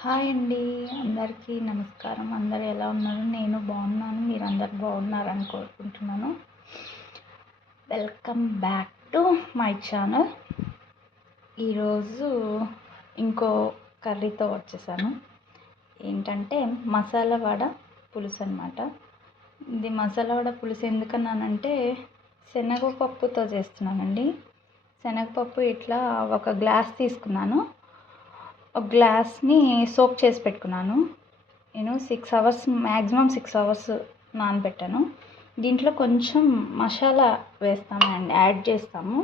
Hi అండి, అందరికీ నమస్కారం. అందరూ ఎలా ఉన్నారు? నేను బాగున్నాను. మీరందరూ బాగున్నారని కోరుకుంటున్నాను. Welcome back to my channel. ఈరోజు ఇంకో కర్రీతో వచ్చేసాను. ఏంటంటే మసాలా వడ పులుసు అనమాట. ఇది మసాలా వడ పులుసు ఎందుకన్నానంటే శనగపప్పుతో చేస్తున్నానండి. శనగపప్పు ఇట్లా ఒక గ్లాస్ తీసుకున్నాను. ఒక గ్లాస్ని సోక్ చేసి పెట్టుకున్నాను. నేను 6 అవర్స్, మ్యాక్సిమం 6 అవర్స్ నానబెట్టాను. దీంట్లో కొంచెం మసాలా వేస్తామండి, యాడ్ చేస్తాము.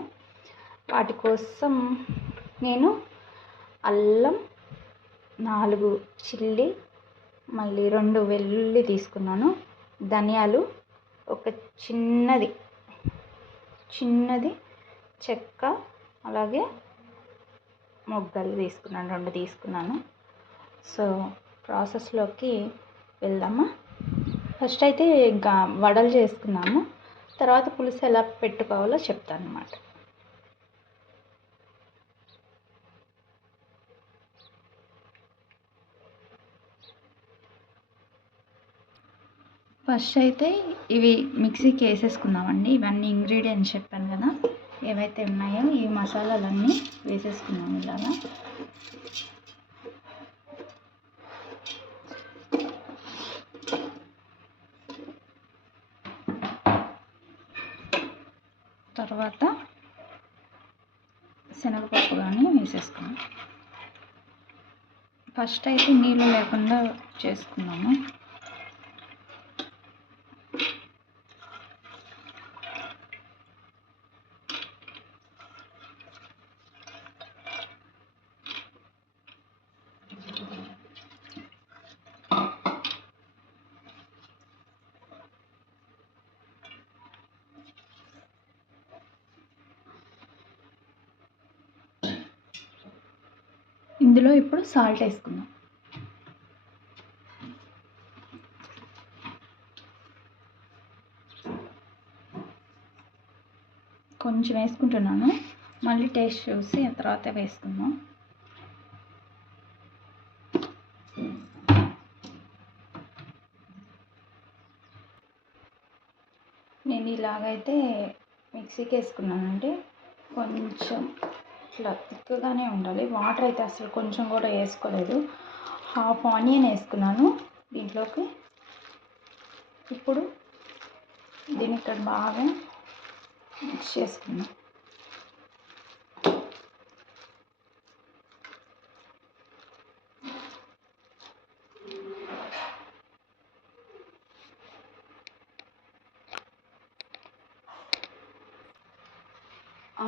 వాటి కోసం నేను అల్లం 4 చిల్లి, మళ్ళీ 2 వెల్లుల్లి తీసుకున్నాను. ధనియాలు ఒక చిన్నది చెక్క, అలాగే మొగ్గలు తీసుకున్నాను, 2 తీసుకున్నాను. సో ప్రాసెస్లోకి వెళ్దామా. ఫస్ట్ అయితే వడలు చేసుకున్నాము, తర్వాత పులుసు ఎలా పెట్టుకోవాలో చెప్తాను అన్నమాట. ఫస్ట్ అయితే ఇవి మిక్సీకి వేసేసుకుందామండి. ఇవన్నీ ఇంగ్రీడియంట్స్ చెప్పాను కదా, ఏవైతే ఉన్నాయో ఈ మసాలాలన్నీ వేసేసుకున్నాము ఇలాగా. తర్వాత శనగపప్పు కానీ వేసేసుకున్నాం. ఫస్ట్ అయితే నీళ్ళు లేకుండా చేసుకున్నాము. ఇందులో ఇప్పుడు సాల్ట్ వేసుకుందాం. కొంచెం వేసుకుంటున్నాను, మళ్ళీ టేస్ట్ చూసి ఆ తర్వాత వేసుకుందాం. నేను ఇలాగైతే మిక్సీకి వేసుకున్నానంటే కొంచెం ఇట్లా తిక్కుగానే ఉండాలి. వాటర్ అయితే అసలు కొంచెం కూడా వేసుకోలేదు. హాఫ్ ఆనియన్ వేసుకున్నాను దీంట్లోకి. ఇప్పుడు దీన్ని ఇక్కడ బాగా మిక్స్ చేసుకున్నాం.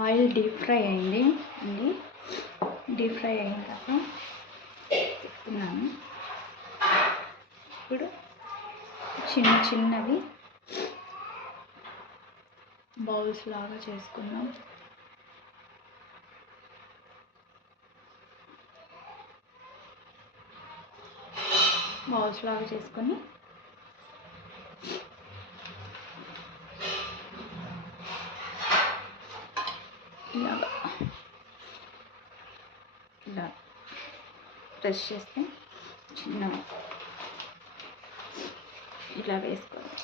ఆయిల్ డీప్ ఫ్రై అయింది. డీప్ ఫ్రై అయిన తర్వాత తిప్పుకున్నాను. ఇప్పుడు చిన్నవి బౌల్స్ లాగా చేసుకున్నాం. బౌల్స్ లాగా చేసుకొని ఇలా ప్రెస్ చేస్తే చిన్నగా ఇలా వేసుకోవాలి.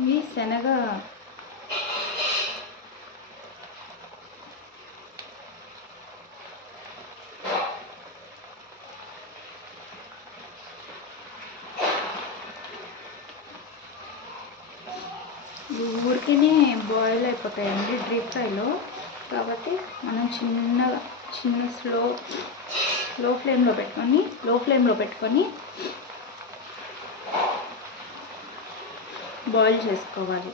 ఇవి శనగ ఊరికేనే బాయిల్ అయిపోతాయండి డీప్ ఫ్రైలో. కాబట్టి మనం చిన్న లో ఫ్లేమ్లో పెట్టుకొని బాయిల్ చేసుకోవాలి.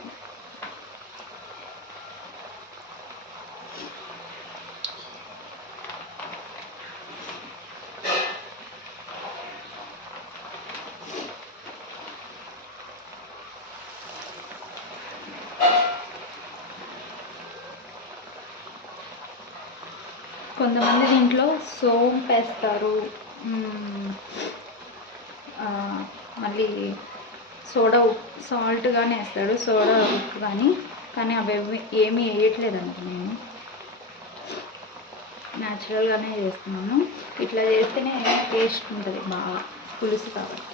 కొంతమంది దీంట్లో సోంపు వేస్తారు, మళ్ళీ సోడా ఉప్పు సాల్ట్ కానీ వేస్తాడు, సోడా ఉప్పు కానీ అవి ఏమీ వేయట్లేదండి. నేను న్యాచురల్గానే చేస్తున్నాను. ఇట్లా చేస్తేనే టేస్ట్ ఉంటుంది బాగా, పులుసు కాబట్టి.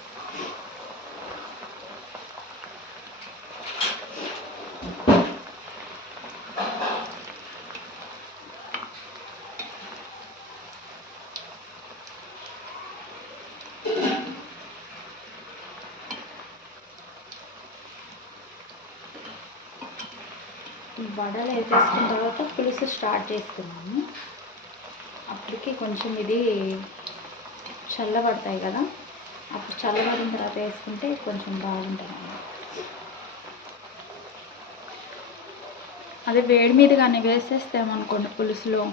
వడలు వేసేసుకున్న తర్వాత పులుసు స్టార్ట్ చేసుకున్నాము. అప్పటికి కొంచెం ఇది చల్లబడతాయి కదా, అప్పుడు చల్లబడిన తర్వాత వేసుకుంటే కొంచెం బాగుంటుంది. అదే వేడి మీద కానీ వేసేస్తామనుకోండి పులుసులో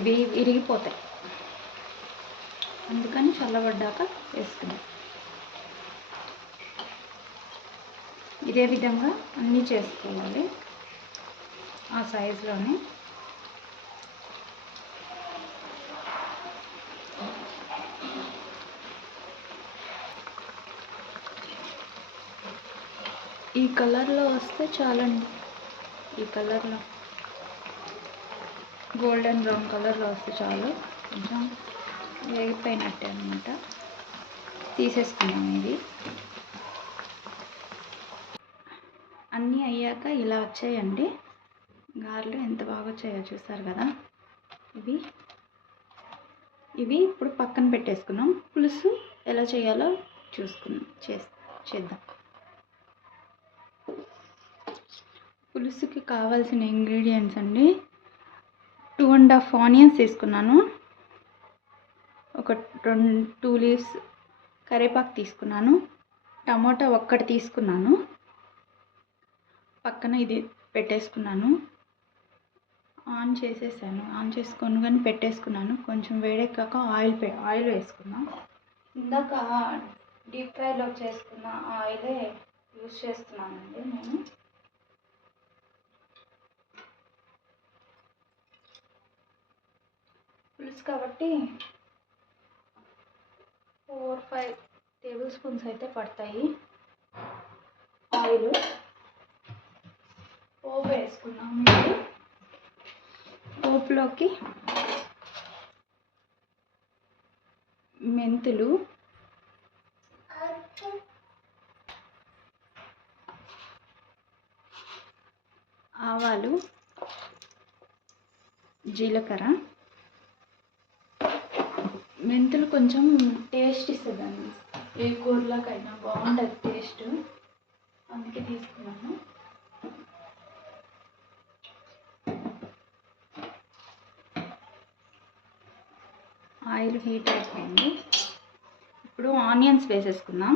ఇవి విరిగిపోతాయి. అందుకని చల్లబడ్డాక వేసుకున్నాం. ఇదే విధంగా అన్నీ చేసుకోవాలి ఆ సైజులోనే. ఈ కలర్లో వస్తే చాలండి. ఈ కలర్లో గోల్డెన్ బ్రౌన్ కలర్లో వస్తే చాలు. కొంచెం వేగిపోయినట్టే అనమాట. తీసేసుకున్నాం. ఇది అన్నీ అయ్యాక ఇలా వచ్చాయండి గారెలు. ఎంత బాగా వచ్చాయో చూస్తారు కదా. ఇవి ఇప్పుడు పక్కన పెట్టేసుకున్నాం. పులుసు ఎలా చేయాలో చేద్దాం. పులుసుకి కావాల్సిన ఇంగ్రీడియంట్స్ అండి, 2½ ఆనియన్స్ తీసుకున్నాను, ఒక 2 లీవ్స్ కరివేపాకు తీసుకున్నాను, టమాటా ఒక్కటి తీసుకున్నాను, పక్కన ఇది పెట్టేసుకున్నాను. ఆన్ చేసేసాను. ఆన్ చేసుకొని కానీ పెట్టేసుకున్నాను. కొంచెం వేడెక్కాక ఆయిల్ వేసుకున్నాను. ఇందాక డీప్ ఫ్రైలో చేసుకున్న ఆయిలే యూజ్ చేస్తున్నానండి నేను. పులుసు కాబట్టి 4-5 టేబుల్ స్పూన్స్ అయితే పడతాయి ఆయిల్. పోపు వేసుకున్నాము. పోపులోకి మెంతులు, ఆవాలు, జీలకర్ర. మెంతులు కొంచెం టేస్ట్ ఇస్తుందండి, ఏ కూరలోకైనా బాగుంటుంది టేస్ట్, అందుకే తీసుకున్నాను. ఆయిల్ హీట్ అయిపోయింది. ఇప్పుడు ఆనియన్స్ వేసేసుకుందాం.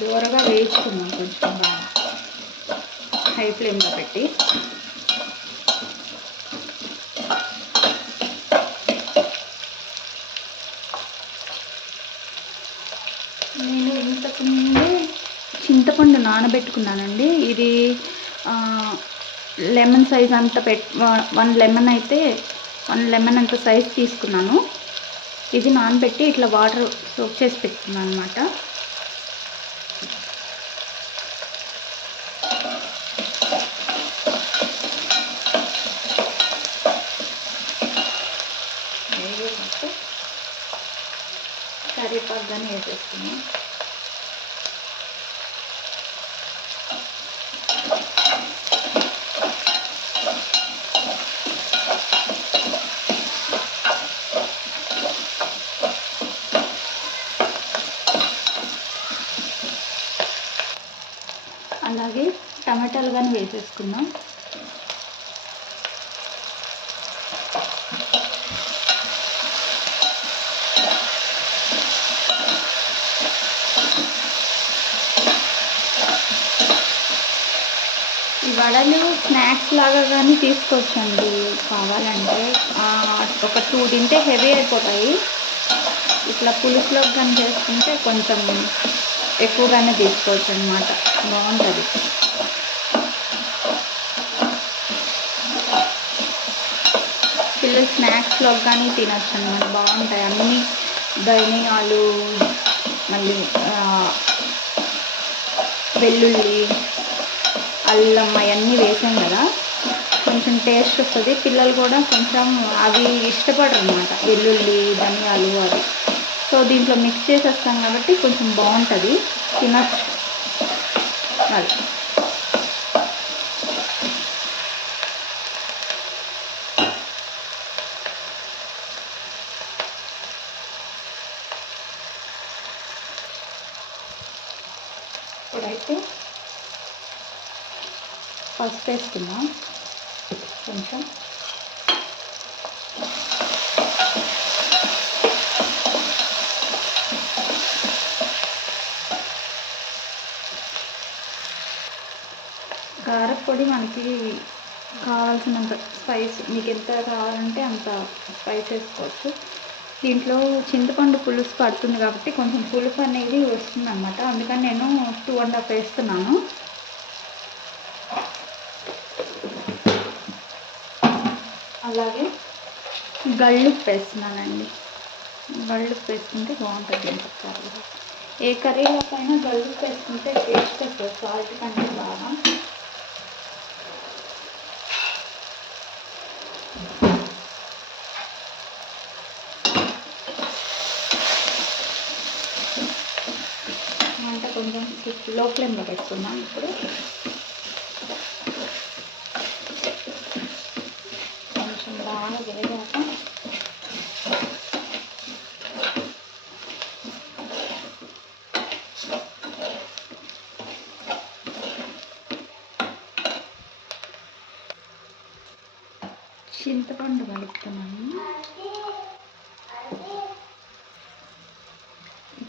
దూరగా వేయించుకుందాం కొంచెం బాగా, హై ఫ్లేమ్లో పెట్టి. నేను ఇంతకుముందే చింతపండు నానబెట్టుకున్నానండి. ఇది లెమన్ సైజ్ అంత 1 లెమన్ అయితే 1 లెమన్ అంత సైజ్ తీసుకున్నాను. ఇది నానబెట్టి ఇట్లా వాటర్ సోక్ చేసి పెట్టుకున్నాను అనమాట. కరివేపాకు కానీ వేసేసుకున్నాం. అలాగే టమాటాలు కానీ వేసేసుకున్నాం. ఈ వడలు స్నాక్స్ లాగా కానీ తీసుకోవచ్చండి కావాలంటే. ఒక 2 తింటే హెవీ అయిపోతాయి. ఇట్లా పులుసులోకి కానీ చేసుకుంటే కొంచెం ఎక్కువగానే తీసుకోవచ్చు అనమాట, బాగుంటుంది. పిల్లలు స్నాక్స్లో కానీ తినచ్చు అనమాట, బాగుంటాయి. అన్నీ ధనియాలు, మళ్ళీ వెల్లుల్లి, అల్లం అవన్నీ వేసాం కదా, కొంచెం టేస్ట్ వస్తుంది. పిల్లలు కూడా కొంచెం అవి ఇష్టపడరు అనమాట, వెల్లుల్లి, ధనియాలు అవి. సో దీంట్లో మిక్స్ చేసేస్తాం కాబట్టి కొంచెం బాగుంటుంది, తినచ్చు అది. ఇప్పుడైతే పసుపు వేసుకుందాం కొంచెం. కారపొడి మనకి కావాల్సినంత స్పైస్, మీకు ఎంత కావాలంటే అంత స్పైస్ వేసుకోవచ్చు. దీంట్లో చింతపండు పులుసు పడుతుంది కాబట్టి కొంచెం పులుపు అనేది వస్తుంది అనమాట, అందుకని నేను 2.5 వేస్తున్నాను. అలాగే గళ్ళుప్పు వేస్తున్నానండి. గళ్ళుప్పు వేసుకుంటే బాగుంటుంది ఎంత కర్రీ. ఏ కర్రీలోకైనా గళ్ళుప్పు వేసుకుంటే టేస్ట్ వస్తుంది సాల్ట్ కంటే బాగా. మంట కొంచెం లో ఫ్లేమ్లో పెట్టుకున్నాం. ఇప్పుడు కొంచెం బాగా వేగాక చింతపండు కలుపుతున్నాను.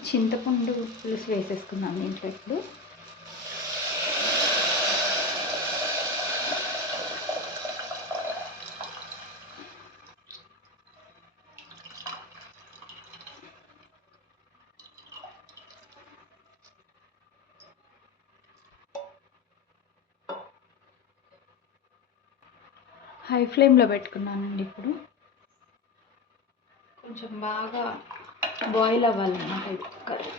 చింతపండు పులుసు వేసేసుకున్నాను దీంట్లో. ఇప్పుడు హై ఫ్లేమ్లో పెట్టుకున్నానండి. ఇప్పుడు కొంచెం బాగా బాయిల్ అవ్వాలన్నమాట ఇది కర్రీ.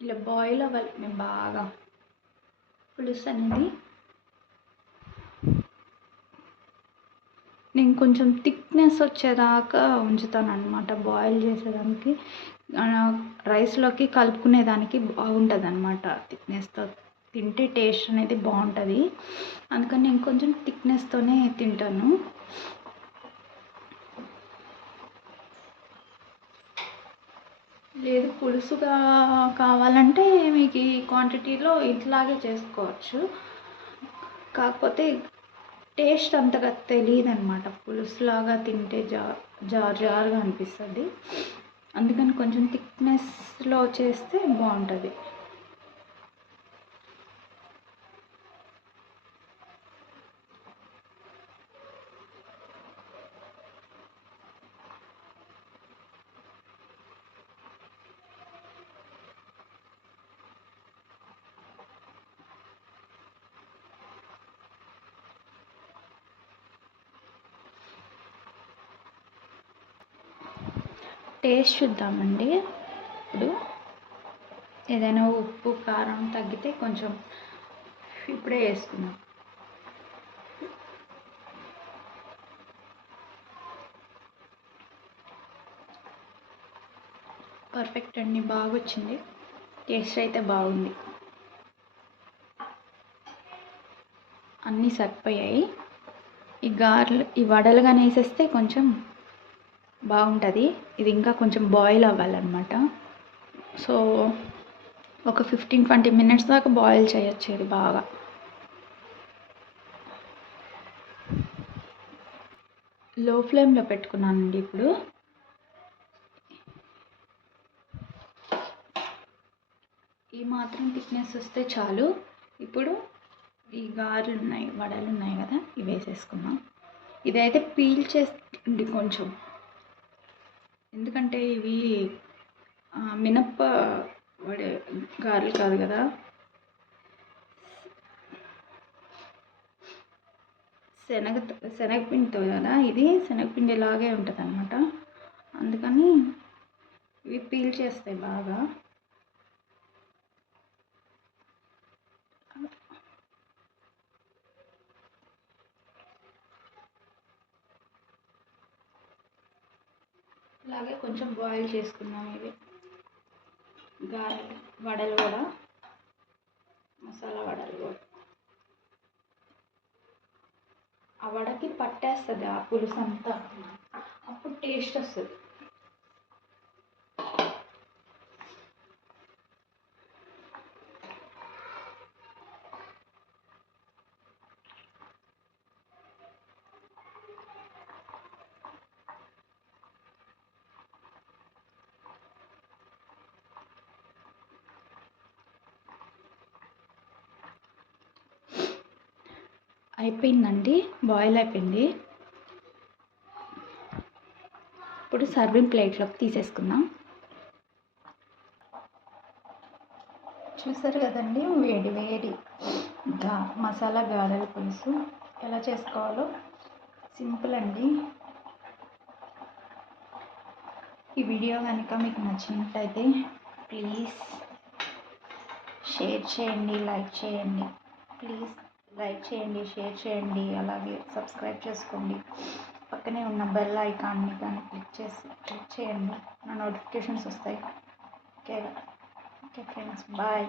ఇలా బాయిల్ అవ్వాలి మేము బాగా, పులుసు అనేది. నేను కొంచెం థిక్నెస్ వచ్చేదాకా ఉంచుతాను అనమాట, బాయిల్ చేసేదానికి. రైస్లోకి కలుపుకునేదానికి బాగుంటుంది అనమాట. థిక్నెస్తో తింటే టేస్ట్ అనేది బాగుంటుంది, అందుకని నేను కొంచెం థిక్నెస్తోనే తింటాను. లేదు పులుసుగా కావాలంటే మీకు ఈ క్వాంటిటీలో ఇట్లాగే చేసుకోవచ్చు, కాకపోతే టేస్ట్ అంతగా తెలియదు అనమాట. పులుసులాగా తింటే జారుగా అనిపిస్తుంది, అందుకని కొంచెం థిక్నెస్లో చేస్తే బాగుంటుంది. టేస్ట్ చూద్దామండి. ఇప్పుడు ఏదైనా ఉప్పు కారం తగ్గితే కొంచెం ఇప్పుడే వేసుకుందాం. పర్ఫెక్ట్ అండి, బాగా వచ్చింది. టేస్ట్ అయితే బాగుంది, అన్నీ సరిపోయాయి. ఈ వడలు కానీ వేసేస్తే కొంచెం బాగుంటుంది. ఇది ఇంకా కొంచెం బాయిల్ అవ్వాలన్నమాట. సో ఒక 15-20 మినిట్స్ దాకా బాయిల్ చేయొచ్చు ఇది బాగా. లో ఫ్లేమ్లో పెట్టుకున్నానండి. ఇప్పుడు ఈ మాత్రం థిక్నెస్ వస్తే చాలు. ఇప్పుడు ఈ గారెలు ఉన్నాయి, వడలు ఉన్నాయి కదా, ఇవి వేసేసుకున్నాం. ఇదైతే పీల్ చేస్తుంది కొంచెం, ఎందుకంటే ఇవి మినప్ప వడే గారెలు కాదు కదా, శనగపిండితో కదా. ఇది శనగపిండి లాగే ఉంటుంది అన్నమాట, అందుకని ఇవి పీల్ చేస్తాయి బాగా. ఇలాగే కొంచెం బాయిల్ చేసుకున్నాం. ఇవి గారెలు, వడలు కూడా, మసాలా వడలు కూడా. ఆ వడకి పట్టేస్తుంది ఆ పులుసు అంతా, అప్పుడు టేస్ట్ వస్తుంది. అయిపోయిందండి, బాయిల్ అయిపోయింది. ఇప్పుడు సర్వింగ్ ప్లేట్లోకి తీసేసుకుందాం. చూసారు కదండి, వేడి వేడి మసాలా గారెల పులుసు ఎలా చేసుకోవాలో. సింపుల్ అండి. ఈ వీడియో కనుక మీకు నచ్చినట్టయితే ప్లీజ్ షేర్ చేయండి, లైక్ చేయండి. ప్లీజ్ లైక్ చేయండి, షేర్ చేయండి, అలాగే సబ్స్క్రైబ్ చేసుకోండి. పక్కనే ఉన్న బెల్ ఐకాన్ని కానీ క్లిక్ చేయండి, నా నోటిఫికేషన్స్ వస్తాయి. Okay okay friends, bye.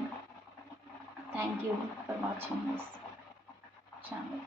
Thank you for watching this channel.